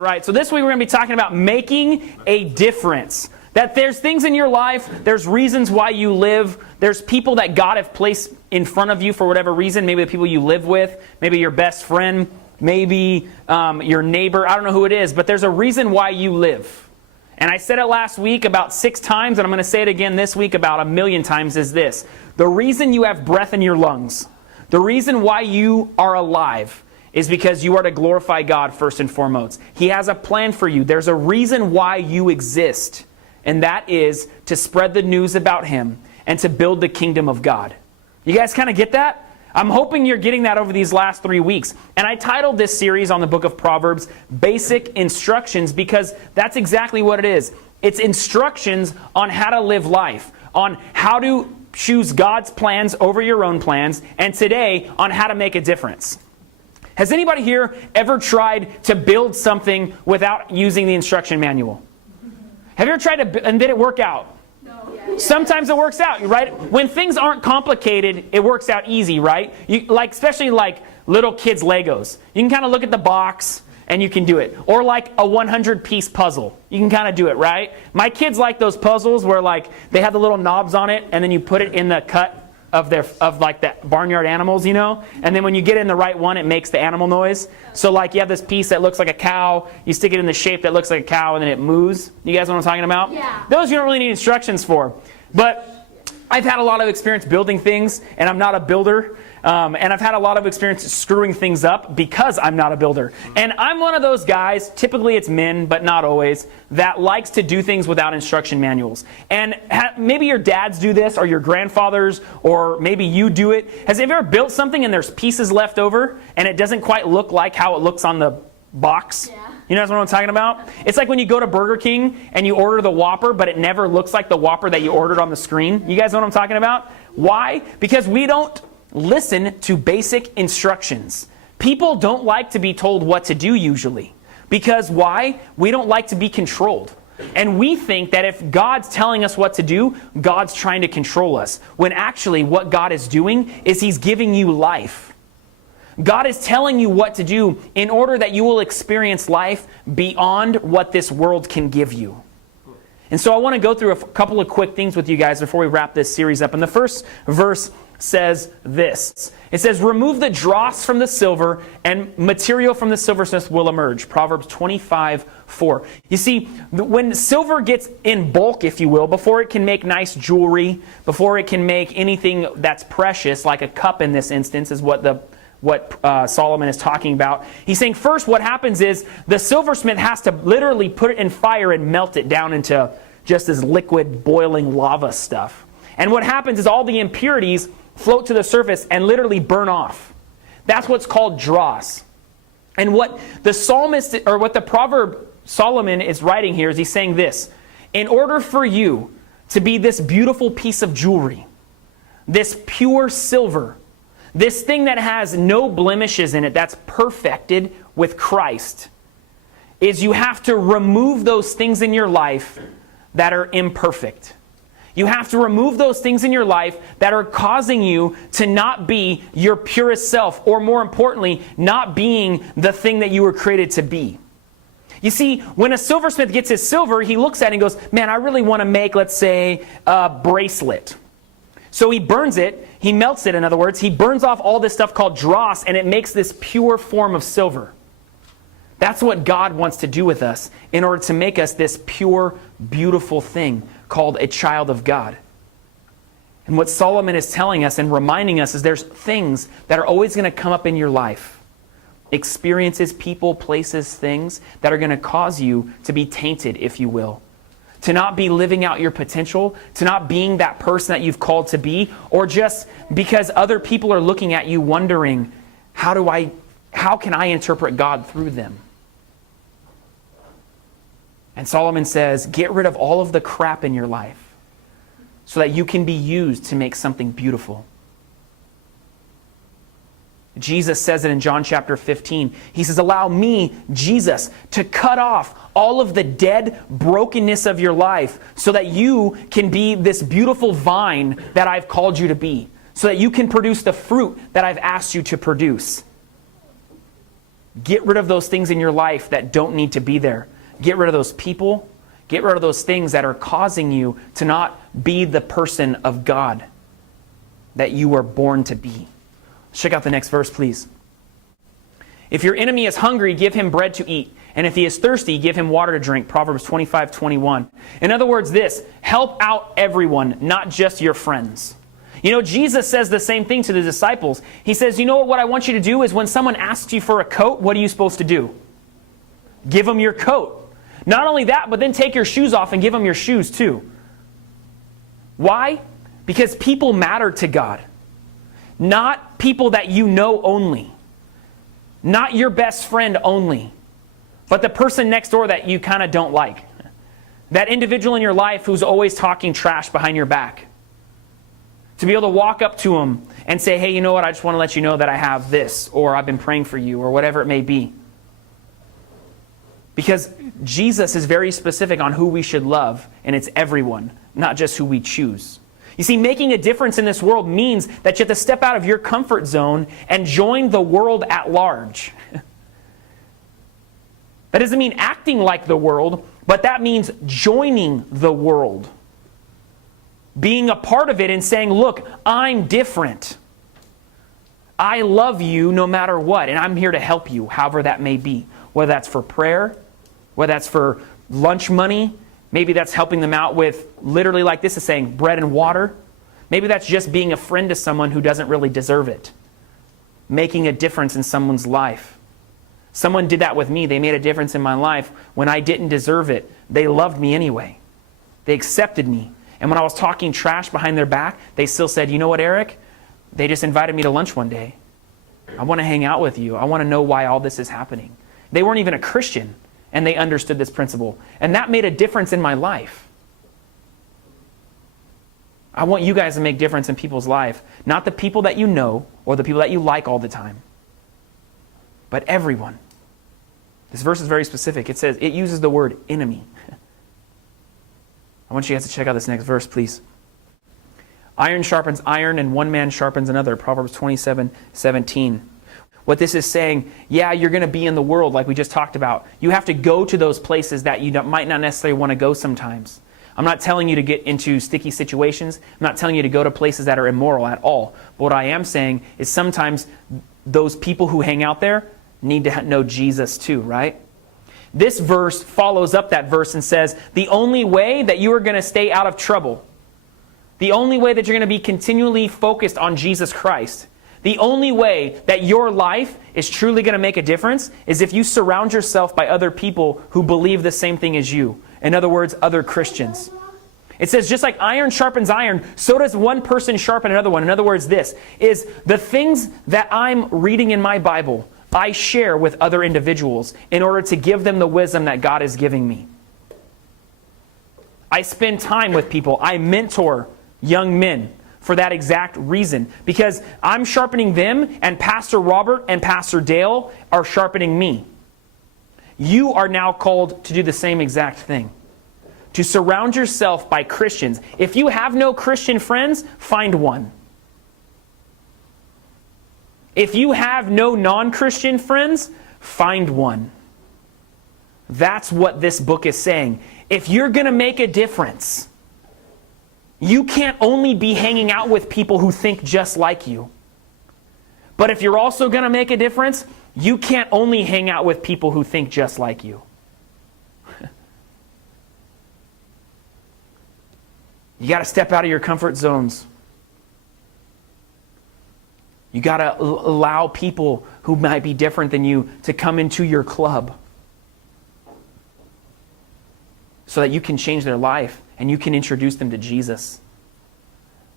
Right, so this week we're going to be talking about making a difference. That there's things in your life, there's reasons why you live, there's people that God have placed in front of you for whatever reason, maybe the people you live with, maybe your best friend, maybe your neighbor, I don't know who it is, but there's a reason why you live. And I said it last week about 6 times, and I'm going to say it again this week about 1,000,000 times is this. The reason you have breath in your lungs, the reason why you are alive, is because you are to glorify God first and foremost. He has a plan for you. There's a reason why you exist, and that is to spread the news about Him and to build the kingdom of God. You guys kind of get that? I'm hoping you're getting that over these last 3 weeks. And I titled this series on the book of Proverbs, Basic Instructions, because that's exactly what it is. It's instructions on how to live life, on how to choose God's plans over your own plans, and today on how to make a difference. Has anybody here ever tried to build something without using the instruction manual? Have you ever tried to, and did it work out? No. Yeah. Sometimes it works out, right? When things aren't complicated, it works out easy, right? Especially like little kids' Legos. You can kind of look at the box and you can do it. Or like a 100-piece puzzle. You can kind of do it, right? My kids like those puzzles where like they have the little knobs on it and then you put it in the cut of like the barnyard animals, you know? And then when you get in the right one, it makes the animal noise. So like you have this piece that looks like a cow, you stick it in the shape that looks like a cow, and then it moves. You guys know what I'm talking about? Yeah. Those you don't really need instructions for. But I've had a lot of experience building things, and I'm not a builder. And I've had a lot of experience screwing things up because I'm not a builder. And I'm one of those guys, typically it's men, but not always, that likes to do things without instruction manuals. And maybe your dads do this, or your grandfathers, or maybe you do it. Has anybody ever built something and there's pieces left over, and it doesn't quite look like how it looks on the box? Yeah. You know what I'm talking about? It's like when you go to Burger King and you order the Whopper, but it never looks like the Whopper that you ordered on the screen. You guys know what I'm talking about? Why? Because we don't listen to basic instructions. People don't like to be told what to do usually. Because why? We don't like to be controlled. And we think that if God's telling us what to do, God's trying to control us. When actually what God is doing is He's giving you life. God is telling you what to do in order that you will experience life beyond what this world can give you. And so I want to go through a couple of quick things with you guys before we wrap this series up. And the first verse says this. It says, remove the dross from the silver and material from the silversmith will emerge. Proverbs 25:4. You see, when silver gets in bulk, if you will, before it can make nice jewelry, before it can make anything that's precious, like a cup in this instance is what Solomon is talking about. He's saying first what happens is the silversmith has to literally put it in fire and melt it down into just this liquid boiling lava stuff. And what happens is all the impurities float to the surface and literally burn off. That's what's called dross. And what the psalmist, or what the proverb Solomon is writing here is he's saying this. In order for you to be this beautiful piece of jewelry, this pure silver, this thing that has no blemishes in it, that's perfected with Christ, is you have to remove those things in your life that are imperfect. You have to remove those things in your life that are causing you to not be your purest self, or more importantly, not being the thing that you were created to be. You see, when a silversmith gets his silver, he looks at it and goes, man, I really want to make, let's say, a bracelet. So he burns it, he melts it, in other words, he burns off all this stuff called dross, and it makes this pure form of silver. That's what God wants to do with us in order to make us this pure, beautiful thing called a child of God. And what Solomon is telling us and reminding us is there's things that are always going to come up in your life. Experiences, people, places, things that are going to cause you to be tainted, if you will. To not be living out your potential, to not being that person that you've called to be, or just because other people are looking at you wondering, how can I interpret God through them? And Solomon says, get rid of all of the crap in your life so that you can be used to make something beautiful. Jesus says it in John chapter 15. He says, allow me, Jesus, to cut off all of the dead brokenness of your life so that you can be this beautiful vine that I've called you to be, so that you can produce the fruit that I've asked you to produce. Get rid of those things in your life that don't need to be there. Get rid of those people. Get rid of those things that are causing you to not be the person of God that you were born to be. Check out the next verse, please. If your enemy is hungry, give him bread to eat. And if he is thirsty, give him water to drink. Proverbs 25:21. In other words, this, help out everyone, not just your friends. You know, Jesus says the same thing to the disciples. He says, you know what I want you to do is when someone asks you for a coat, what are you supposed to do? Give them your coat. Not only that, but then take your shoes off and give them your shoes too. Why? Because people matter to God. Not people that you know only. Not your best friend only. But the person next door that you kind of don't like. That individual in your life who's always talking trash behind your back. To be able to walk up to them and say, hey, you know what, I just want to let you know that I have this, or I've been praying for you, or whatever it may be. Because Jesus is very specific on who we should love, and it's everyone, not just who we choose. You see, making a difference in this world means that you have to step out of your comfort zone and join the world at large. That doesn't mean acting like the world, but that means joining the world. Being a part of it and saying, look, I'm different. I love you no matter what, and I'm here to help you, however that may be. Whether that's for prayer, whether that's for lunch money, maybe that's helping them out with, literally like this is saying, bread and water. Maybe that's just being a friend to someone who doesn't really deserve it. Making a difference in someone's life. Someone did that with me. They made a difference in my life when I didn't deserve it. They loved me anyway. They accepted me. And when I was talking trash behind their back, they still said, you know what, Eric? They just invited me to lunch one day. I want to hang out with you. I want to know why all this is happening. They weren't even a Christian, and they understood this principle. And that made a difference in my life. I want you guys to make difference in people's life. Not the people that you know or the people that you like all the time, but everyone. This verse is very specific. It says, it uses the word enemy. I want you guys to check out this next verse, please. Iron sharpens iron, and one man sharpens another. Proverbs 27:17. What this is saying, yeah, you're going to be in the world like we just talked about. You have to go to those places that you might not necessarily want to go sometimes. I'm not telling you to get into sticky situations. I'm not telling you to go to places that are immoral at all. But what I am saying is sometimes those people who hang out there need to know Jesus too, right? This verse follows up that verse and says, the only way that you are going to stay out of trouble, the only way that you're going to be continually focused on Jesus Christ, the only way that your life is truly going to make a difference is if you surround yourself by other people who believe the same thing as you. In other words, other Christians. It says, just like iron sharpens iron, so does one person sharpen another one. In other words, this is the things that I'm reading in my Bible, I share with other individuals in order to give them the wisdom that God is giving me. I spend time with people. I mentor young men for that exact reason. Because I'm sharpening them, and Pastor Robert and Pastor Dale are sharpening me. You are now called to do the same exact thing. To surround yourself by Christians. If you have no Christian friends, find one. If you have no non-Christian friends, find one. That's what this book is saying. If you're going to make a difference, you can't only be hanging out with people who think just like you. But if you're also going to make a difference, you can't only hang out with people who think just like you. You got to step out of your comfort zones. You got to allow people who might be different than you to come into your club so that you can change their life and you can introduce them to Jesus.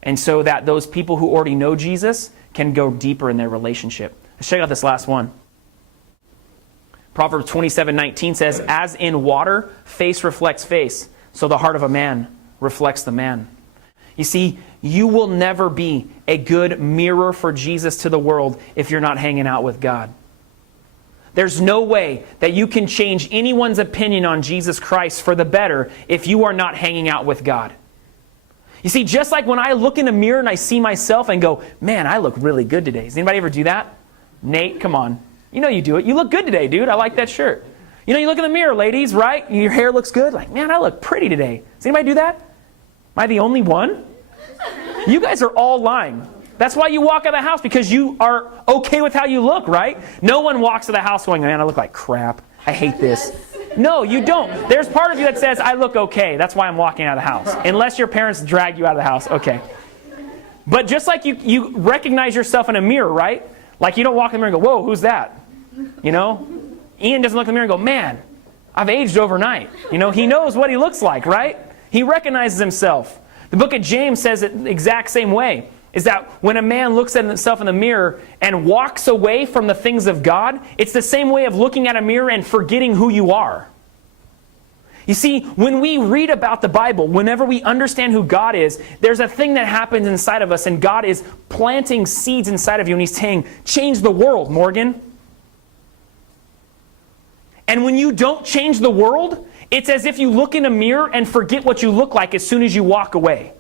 And so that those people who already know Jesus can go deeper in their relationship. Let's check out this last one. Proverbs 27:19 says, as in water, face reflects face, so the heart of a man reflects the man. You see, you will never be a good mirror for Jesus to the world if you're not hanging out with God. There's no way that you can change anyone's opinion on Jesus Christ for the better if you are not hanging out with God. You see, just like when I look in a mirror and I see myself and go, man, I look really good today. Does anybody ever do that? Nate, come on. You know you do it. You look good today, dude. I like that shirt. You know, you look in the mirror, ladies, right? Your hair looks good. Like, man, I look pretty today. Does anybody do that? Am I the only one? You guys are all lying. That's why you walk out of the house, because you are okay with how you look, right? No one walks to the house going, man, I look like crap. I hate this. No, you don't. There's part of you that says, I look okay. That's why I'm walking out of the house. Unless your parents drag you out of the house. Okay. But just like you recognize yourself in a mirror, right? Like you don't walk in the mirror and go, whoa, who's that? You know? Ian doesn't look in the mirror and go, man, I've aged overnight. You know, he knows what he looks like, right? He recognizes himself. The book of James says it the exact same way. Is that when a man looks at himself in the mirror and walks away from the things of God, it's the same way of looking at a mirror and forgetting who you are. You see, when we read about the Bible, whenever we understand who God is, there's a thing that happens inside of us, and God is planting seeds inside of you, and He's saying, change the world, Morgan. And when you don't change the world, it's as if you look in a mirror and forget what you look like as soon as you walk away.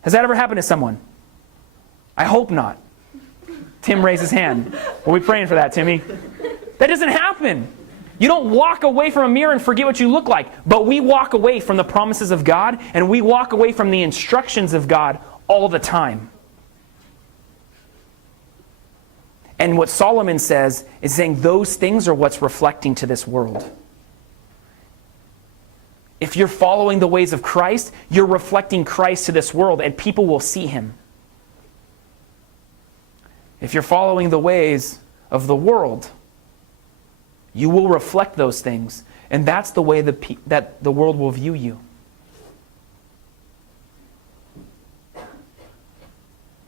Has that ever happened to someone? I hope not. Tim raised his hand. We'll be praying for that, Timmy. That doesn't happen. You don't walk away from a mirror and forget what you look like. But we walk away from the promises of God, and we walk away from the instructions of God all the time. And what Solomon says is saying those things are what's reflecting to this world. If you're following the ways of Christ, you're reflecting Christ to this world, and people will see Him. If you're following the ways of the world, you will reflect those things. And that's the way that the world will view you.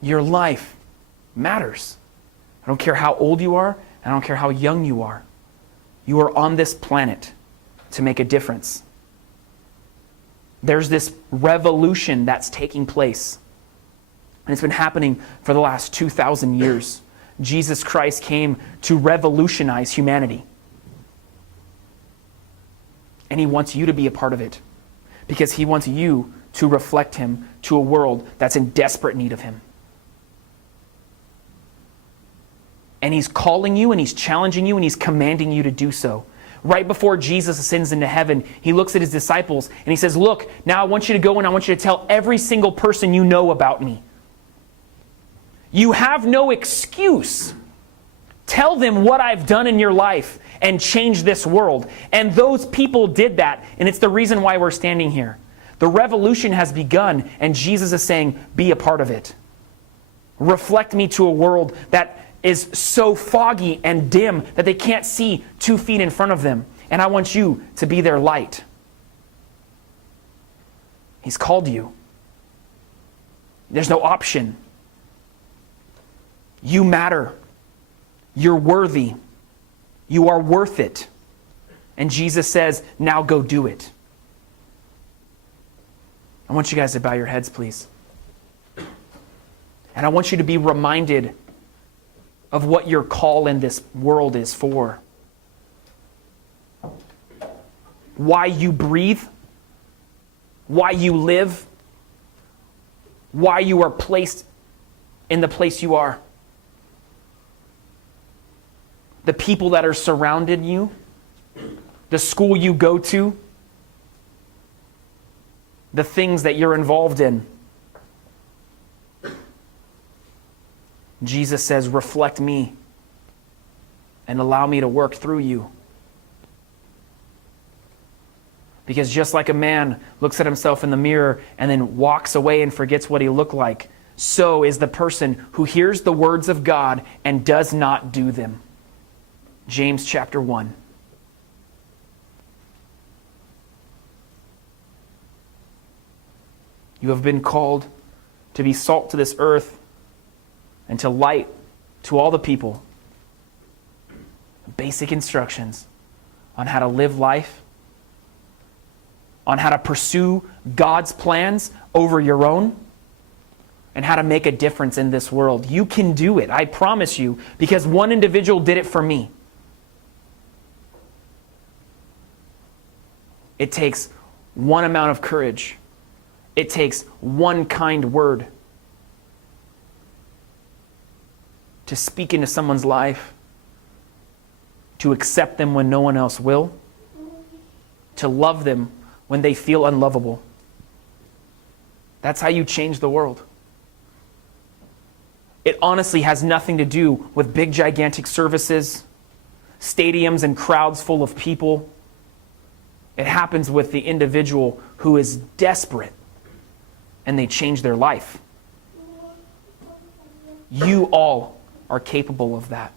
Your life matters. I don't care how old you are. I don't care how young you are. You are on this planet to make a difference. There's this revolution that's taking place. And it's been happening for the last 2,000 years. Jesus Christ came to revolutionize humanity. And He wants you to be a part of it. Because He wants you to reflect Him to a world that's in desperate need of Him. And He's calling you, and He's challenging you, and He's commanding you to do so. Right before Jesus ascends into heaven, He looks at His disciples and He says, look, now I want you to go and I want you to tell every single person you know about me. You have no excuse. Tell them what I've done in your life and change this world. And those people did that, and it's the reason why we're standing here. The revolution has begun, and Jesus is saying, be a part of it. Reflect me to a world that is so foggy and dim that they can't see 2 feet in front of them. And I want you to be their light. He's called you. There's no option. You matter. You're worthy. You are worth it. And Jesus says, now go do it. I want you guys to bow your heads, please. And I want you to be reminded of what your call in this world is for. Why you breathe. Why you live. Why you are placed in the place you are. The people that are surrounding you, the school you go to, the things that you're involved in. Jesus says, reflect me and allow me to work through you. Because just like a man looks at himself in the mirror and then walks away and forgets what he looked like, so is the person who hears the words of God and does not do them. James chapter 1. You have been called to be salt to this earth and to light to all the people. Basic instructions on how to live life, on how to pursue God's plans over your own, and how to make a difference in this world. You can do it, I promise you, because one individual did it for me. It takes one amount of courage. It takes one kind word to speak into someone's life to accept them when no one else will, to love them when they feel unlovable. That's how you change the world. It honestly has nothing to do with big, gigantic services, stadiums and crowds full of people. It happens with the individual who is desperate and they change their life. You all are capable of that.